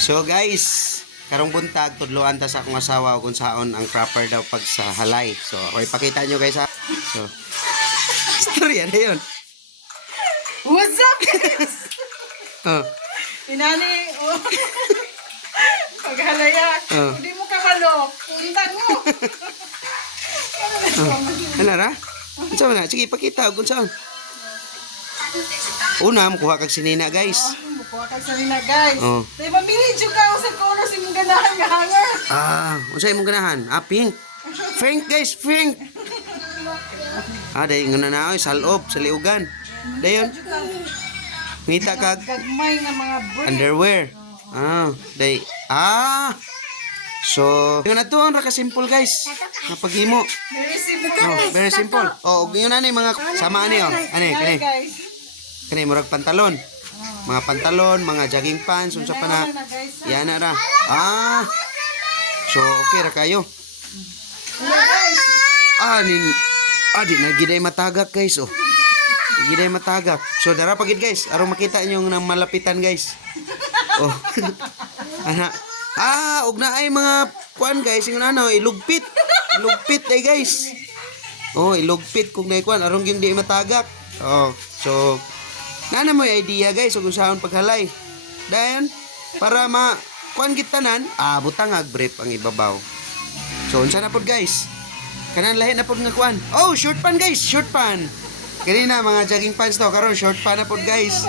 So guys, karong buntag tudloan ta sa akong asawa kung saon ang proper daw pag sa halay. So ako ipakita nyo guys ha. So istorya na yun. What's up, guys? Oh. Inani, oh. Paghalaya, Oh. hindi mo kabalo. Puntan mo. Ano ra? Unsa man na? Sige ipakita kung saan. Una mo kuha kag sinina guys. Bukuha ka sa nila, guys. Oh. Tayo mabili ka sa kono si mong ganahan nga hanger. Unsa imong ganahan? Pink. Frank guys, Frank. Dahil nga na sa loob, sa liugan. Dayon, ngita kag Gagmay nga mga brick. underwear. Day. So, yun na to, ang raka-simple guys. Napaghimo. Very simple. Very simple. Yun na mga samaan niyo. Kani. Guys. Kani, murag pantalon. Mga pantalon, mga jogging pants, unsa pa na. Yan na ra. So, okay ra kayo. Guys. Di na giday matagak guys, oh. Giday matagak. So, dara pagid guys. Aron makita niyo nang malapitan guys. Oh. Og na ay mga kuan guys, yung ilugpit. Ilugpit ay guys. Ilugpit kung nay kuan aron gyud di matagak. So nana mo idea guys kung saan paghalay. Dayon para ma kuan gitanan, butangag brief ang ibabaw. So unsa na pod guys? Kanan lahi na pod nga kuan. Short pan guys, short pan. Kanina mga jogging pants to, karon short pan na pod guys.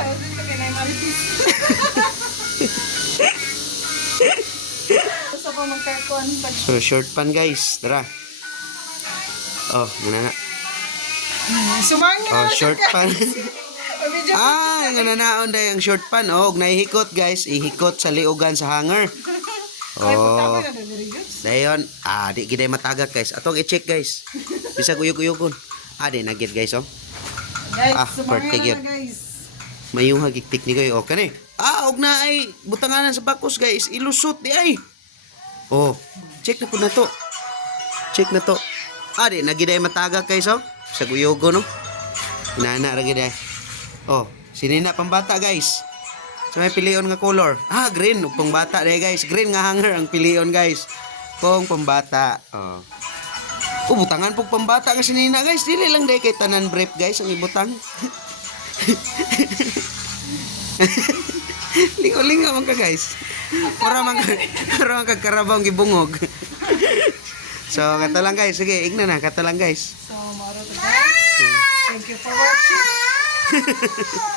So short pan guys, tara. Ngana. Sumangin. Short pan. Ngananaon day ang short pan. Og naihikot guys, ihikot sa liugan sa hanger. Dayon, di giday matagak guys. Atong i-check guys. Bisag uyog-uyogon. Di nagit guys Guys, perfect yun. guys. Mayong hagik ni kayo. Kani. Og na ay butanganan sa bakos guys. Ilusot di ay. Check na po na to. Check na to. Di nagiday matagak guys sa guyogo no. Inana ra giday. Sinina pambata guys. Sa may pilion nga color. Green ug pambata day guys. Green nga hanger ang pilion guys. Kung pambata. Butangan pug pambata nga sinina guys. Dili lang day kay tanan brief guys ang ibutang. Lingo-lingo man ka guys. Para man kagkarabang gibungog. So, kata lang guys. Sige, igna na. Kata lang guys. So, maro to guys. Thank you for watching.